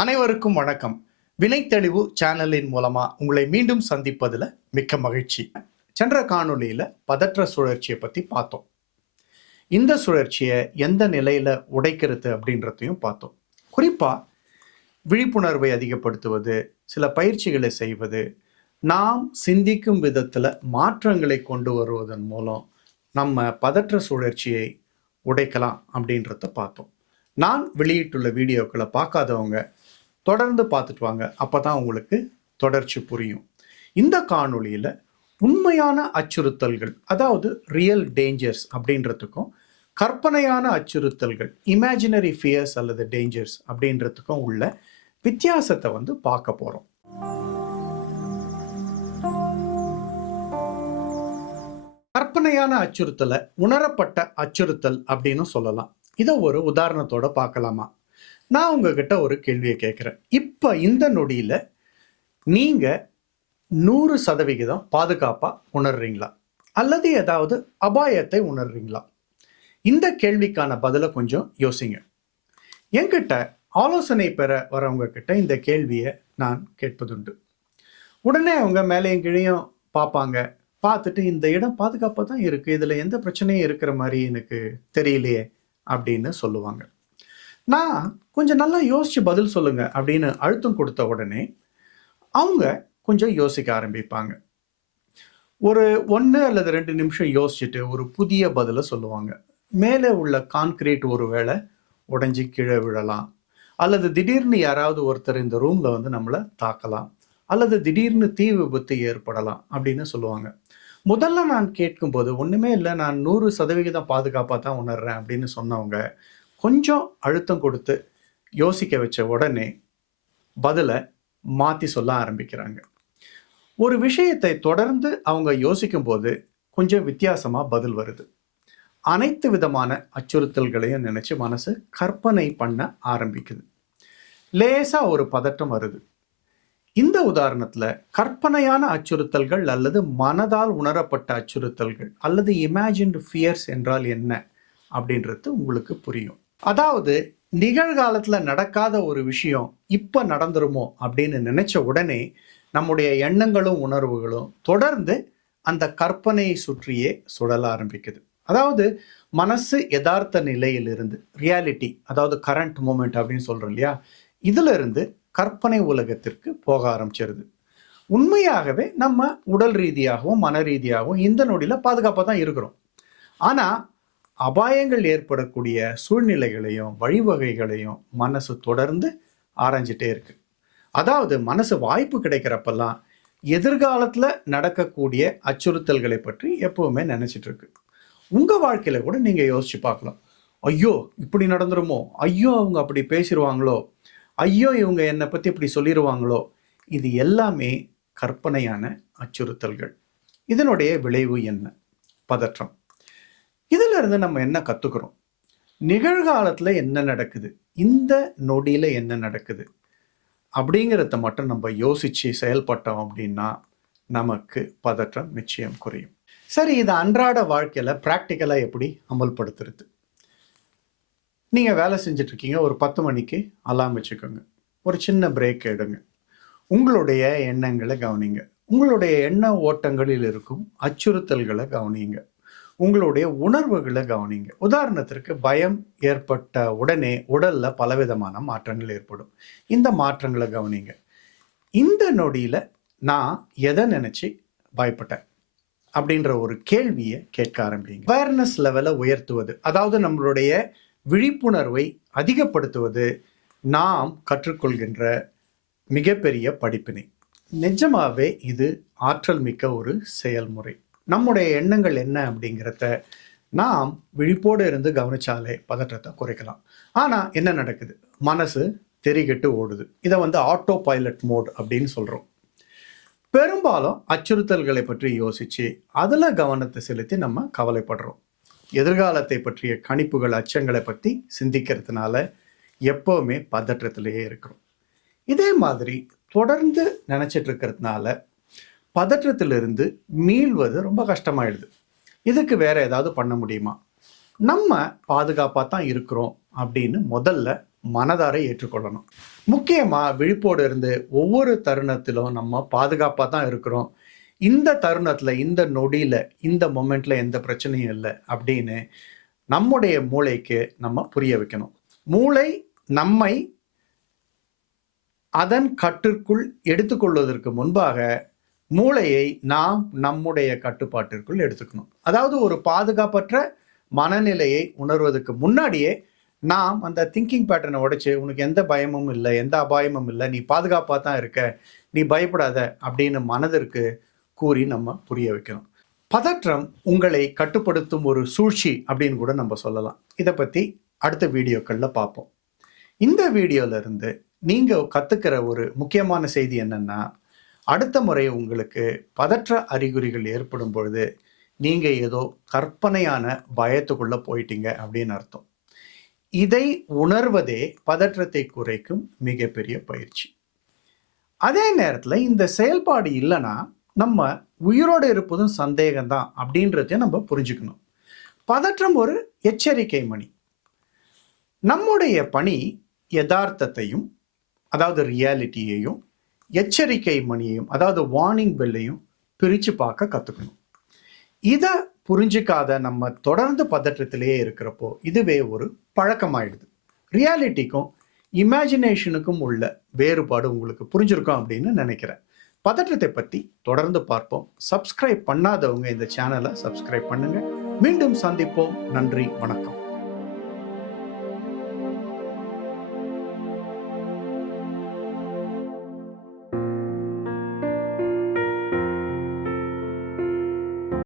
அனைவருக்கும் வணக்கம். வினைத்தெளிவு சேனலின் மூலமா உங்களை மீண்டும் சந்திப்பதில் மிக்க மகிழ்ச்சி. சென்ற காணொளியில பதற்ற சுழற்சியை பத்தி பார்த்தோம். இந்த சுழற்சியை எந்த நிலையில உடைக்கிறது அப்படின்றதையும் பார்த்தோம். குறிப்பா விழிப்புணர்வை அதிகப்படுத்துவது, சில பயிற்சிகளை செய்வது, நாம் சிந்திக்கும் விதத்துல மாற்றங்களை கொண்டு வருவதன் மூலம் நம்ம பதற்ற சுழற்சியை உடைக்கலாம் அப்படின்றத பார்த்தோம். நான் வெளியிட்டுள்ள வீடியோக்களை பார்க்காதவங்க தொடர்ந்து பார்த்துட்டு வாங்க. அப்பதான் உங்களுக்கு தொடர்ச்சி புரியும். இந்த காணொளியில உண்மையான அச்சுறுத்தல்கள், அதாவது ரியல் டேஞ்சர்ஸ் அப்படின்றதுக்கும் கற்பனையான அச்சுறுத்தல்கள், இமேஜினரி ஃபியர்ஸ் அல்லது டேஞ்சர்ஸ் அப்படின்றதுக்கும் உள்ள வித்தியாசத்தை பார்க்க போறோம். கற்பனையான அச்சுறுத்தலை உணரப்பட்ட அச்சுறுத்தல் அப்படின்னு சொல்லலாம். இதை ஒரு உதாரணத்தோட பார்க்கலாமா? நான் உங்ககிட்ட ஒரு கேள்வியை கேட்குறேன். இப்போ இந்த நொடியில் நீங்கள் 100% பாதுகாப்பாக உணர்றீங்களா? அல்லது ஏதாவது அபாயத்தை உணர்றீங்களா? இந்த கேள்விக்கான பதிலை கொஞ்சம் யோசிங்க. என்கிட்ட ஆலோசனை பெற வரவங்க கிட்ட இந்த கேள்வியை நான் கேட்பதுண்டு. உடனே அவங்க மேலேயும் கீழையும் பார்ப்பாங்க. பார்த்துட்டு இந்த இடம் பாதுகாப்பாக தான் இருக்குது, இதில் எந்த பிரச்சனையும் இருக்கிற மாதிரி எனக்கு தெரியலையே அப்படின்னு சொல்லுவாங்க. நான் கொஞ்சம் நல்லா யோசிச்சு பதில் சொல்லுங்க அப்படின்னு அழுத்தம் கொடுத்த உடனே அவங்க கொஞ்சம் யோசிக்க ஆரம்பிப்பாங்க. ஒரு 1 அல்லது 2 நிமிஷம் யோசிச்சுட்டு ஒரு புதிய பதிலை சொல்லுவாங்க. மேலே உள்ள கான்கிரீட் ஒரு வேளை உடைஞ்சி கீழே விழலாம், அல்லது திடீர்னு யாராவது ஒருத்தர் இந்த ரூம்ல நம்மளை தாக்கலாம், அல்லது திடீர்னு தீ விபத்து ஏற்படலாம் அப்படின்னு சொல்லுவாங்க. முதல்ல நான் கேட்கும்போது ஒண்ணுமே இல்லை, நான் 100% பாதுகாப்பாக தான் உணர்றேன் அப்படின்னு சொன்னவங்க கொஞ்சம் அழுத்தம் கொடுத்து யோசிக்க வச்ச உடனே பதிலை மாற்றி சொல்ல ஆரம்பிக்கிறாங்க. ஒரு விஷயத்தை தொடர்ந்து அவங்க யோசிக்கும் போது கொஞ்சம் வித்தியாசமாக பதில் வருது. அனைத்து விதமான அச்சுறுத்தல்களையும் நினைச்சு மனசு கற்பனை பண்ண ஆரம்பிக்குது. லேசா ஒரு பதட்டம் வருது. இந்த உதாரணத்துல கற்பனையான அச்சுறுத்தல்கள் அல்லது மனதால் உணரப்பட்ட அச்சுறுத்தல்கள் அல்லது இமேஜின்டு ஃபியர்ஸ் என்றால் என்ன அப்படின்றது உங்களுக்கு புரியும். அதாவது நிகழ்காலத்துல நடக்காத ஒரு விஷயம் இப்ப நடந்துருமோ அப்படின்னு நினைச்ச உடனே நம்முடைய எண்ணங்களும் உணர்வுகளும் தொடர்ந்து அந்த கற்பனையை சுற்றியே சுழல ஆரம்பிக்குது. அதாவது மனசு யதார்த்த நிலையிலிருந்து, ரியாலிட்டி அதாவது கரண்ட் மூமெண்ட் அப்படின்னு சொல்றோம் இல்லையா, இதுல இருந்து கற்பனை உலகத்திற்கு போக ஆரம்பிச்சிருது. உண்மையாகவே நம்ம உடல் ரீதியாகவும் மன ரீதியாகவும் இந்த நொடியில பாதுகாப்பாக தான் இருக்கிறோம். ஆனா அபாயங்கள் ஏற்படக்கூடிய சூழ்நிலைகளையும் வழிவகைகளையும் மனசு தொடர்ந்து ஆராய்ஞ்சிட்டே இருக்கு. அதாவது மனசு வாய்ப்பு கிடைக்கிறப்பெல்லாம் எதிர்காலத்துல நடக்கக்கூடிய அச்சுறுத்தல்களை பற்றி எப்பவுமே நினைச்சிட்டு இருக்கு. உங்க வாழ்க்கையில கூட நீங்க யோசிச்சு பார்க்கலாம். ஐயோ இப்படி நடந்துருமோ, ஐயோ அவங்க அப்படி பேசிடுவாங்களோ, ஐயோ இவங்க என்னை பத்தி இப்படி சொல்லிடுவாங்களோ. இது எல்லாமே கற்பனையான அச்சுறுத்தல்கள். இதனுடைய விளைவு என்ன? பதற்றம். இதுல இருந்து நம்ம என்ன கத்துக்கிறோம்? நிகழ்காலத்துல என்ன நடக்குது, இந்த நொடியில என்ன நடக்குது அப்படிங்கிறத மட்டும் நம்ம யோசிச்சு செயல்பட்டோம் அப்படின்னா நமக்கு பதற்றம் நிச்சயம் குறையும். சரி, இதை அன்றாட வாழ்க்கையில பிராக்டிக்கலா எப்படி அமல்படுத்துறது? நீங்க வேலை செஞ்சுட்டு இருக்கீங்க, ஒரு 10 மணிக்கு அலாம் வச்சுக்கோங்க, ஒரு சின்ன பிரேக் எடுங்க, உங்களுடைய எண்ணங்களை கவனிங்க, உங்களுடைய எண்ண ஓட்டங்களில் இருக்கும் அச்சுறுத்தல்களை கவனிங்க, உங்களுடைய உணர்வுகளை கவனிங்க. உதாரணத்திற்கு பயம் ஏற்பட்ட உடனே உடல்ல பலவிதமான மாற்றங்கள் ஏற்படும். இந்த மாற்றங்களை கவனிங்க. இந்த நொடியில நான் எதை நினைச்சு பயப்பட்டேன் அப்படின்ற ஒரு கேள்வியை கேட்க ஆரம்பிங்க. அவேர்னஸ் லெவலை உயர்த்துவது, அதாவது நம்மளுடைய விழிப்புணர்வை அதிகப்படுத்துவது நாம் கற்றுக்கொள்கின்ற மிகப்பெரிய படிப்பினை. நிஜமாவே இது ஆற்றல் மிக்க ஒரு செயல்முறை. நம்முடைய எண்ணங்கள் என்ன அப்படிங்கிறத நாம் விழிப்போடு இருந்து கவனிச்சாலே பதற்றத்தை குறைக்கலாம். ஆனா என்ன நடக்குது? மனசு தெரிகெட்டு ஓடுது. இதை ஆட்டோ பைலட் மோட் அப்படின்னு சொல்றோம். பெரும்பாலும் அச்சுறுத்தல்களை பற்றி யோசிச்சு அதுல கவனத்தை செலுத்தி நம்ம கவலைப்படுறோம். எதிர்காலத்தை பற்றிய கணிப்புகள், அச்சங்களை பற்றி சிந்திக்கிறதுனால எப்பவுமே பதற்றத்திலேயே இருக்கிறோம். இதே மாதிரி தொடர்ந்து நினைச்சிட்டு இருக்கிறதுனால பதற்றத்திலிருந்து மீள்வது ரொம்ப கஷ்டமாயிடுது. இதுக்கு வேற ஏதாவது பண்ண முடியுமா? நம்ம பாதுகாப்பாக தான் இருக்கிறோம் அப்படின்னு முதல்ல மனதார ஏற்றுக்கொள்ளணும். முக்கியமா விழிப்போடு இருந்து ஒவ்வொரு தருணத்திலும் நம்ம பாதுகாப்பா தான் இருக்கிறோம். இந்த தருணத்துல, இந்த நொடியில, இந்த மொமெண்ட்ல எந்த பிரச்சனையும் இல்ல அப்படின்னு நம்முடைய மூளைக்கு நம்ம புரிய வைக்கணும். மூளை நம்மை அதன் கட்டுக்குள் எடுத்துக்கொள்வதற்கு முன்பாக மூளையை நாம் நம்முடைய கட்டுப்பாட்டிற்குள் எடுத்துக்கணும். அதாவது ஒரு பாதுகாப்பற்ற மனநிலையை உணர்வதற்கு முன்னாடியே நாம் அந்த திங்கிங் பேட்டர்னை உடைச்சு, உனக்கு எந்த பயமும் இல்லை, எந்த அபாயமும் இல்லை, நீ பாதுகாப்பாக தான் இருக்க, நீ பயப்படாத அப்படின்னு மனதிற்கு கூறி நம்ம புரிய வைக்கணும். பதற்றம் உங்களை கட்டுப்படுத்தும் ஒரு சூழ்ச்சி அப்படின்னு கூட நம்ம சொல்லலாம். இதை பற்றி அடுத்த வீடியோக்களில் பார்ப்போம். இந்த வீடியோல இருந்து நீங்க கத்துக்கிற ஒரு முக்கியமான செய்தி என்னன்னா, அடுத்த முறை உங்களுக்கு பதற்ற அறிகுறிகள் ஏற்படும் பொழுது நீங்க ஏதோ கற்பனையான பயத்துக்குள்ள போயிட்டீங்க அப்படின்னு அர்த்தம். இதை உணர்வதே பதற்றத்தை குறைக்கும் மிகப்பெரிய பயிற்சி. அதே நேரத்தில் இந்த செயல்பாடு இல்லைன்னா நம்ம உயிரோடு இருப்பதும் சந்தேகம்தான் அப்படின்றதையும் நம்ம புரிஞ்சுக்கணும். பதற்றம் ஒரு எச்சரிக்கை மணி. நம்முடைய பணி யதார்த்தத்தையும், அதாவது ரியாலிட்டியையும், எச்சரிக்கை மணியையும், அதாவது வார்னிங் பெல்லையும் பிரித்து பார்க்க கற்றுக்கணும். இதை புரிஞ்சிக்காத நம்ம தொடர்ந்து பதற்றத்திலேயே இருக்கிறப்போ இதுவே ஒரு பழக்கமாயிடுது. ரியாலிட்டிக்கும் இமேஜினேஷனுக்கும் உள்ள வேறுபாடு உங்களுக்கு புரிஞ்சிருக்கும் அப்படின்னு நினைக்கிறேன். பதற்றத்தை பற்றி தொடர்ந்து பார்ப்போம். சப்ஸ்கிரைப் பண்ணாதவங்க இந்த சேனலை சப்ஸ்கிரைப் பண்ணுங்க. மீண்டும் சந்திப்போம். நன்றி, வணக்கம்.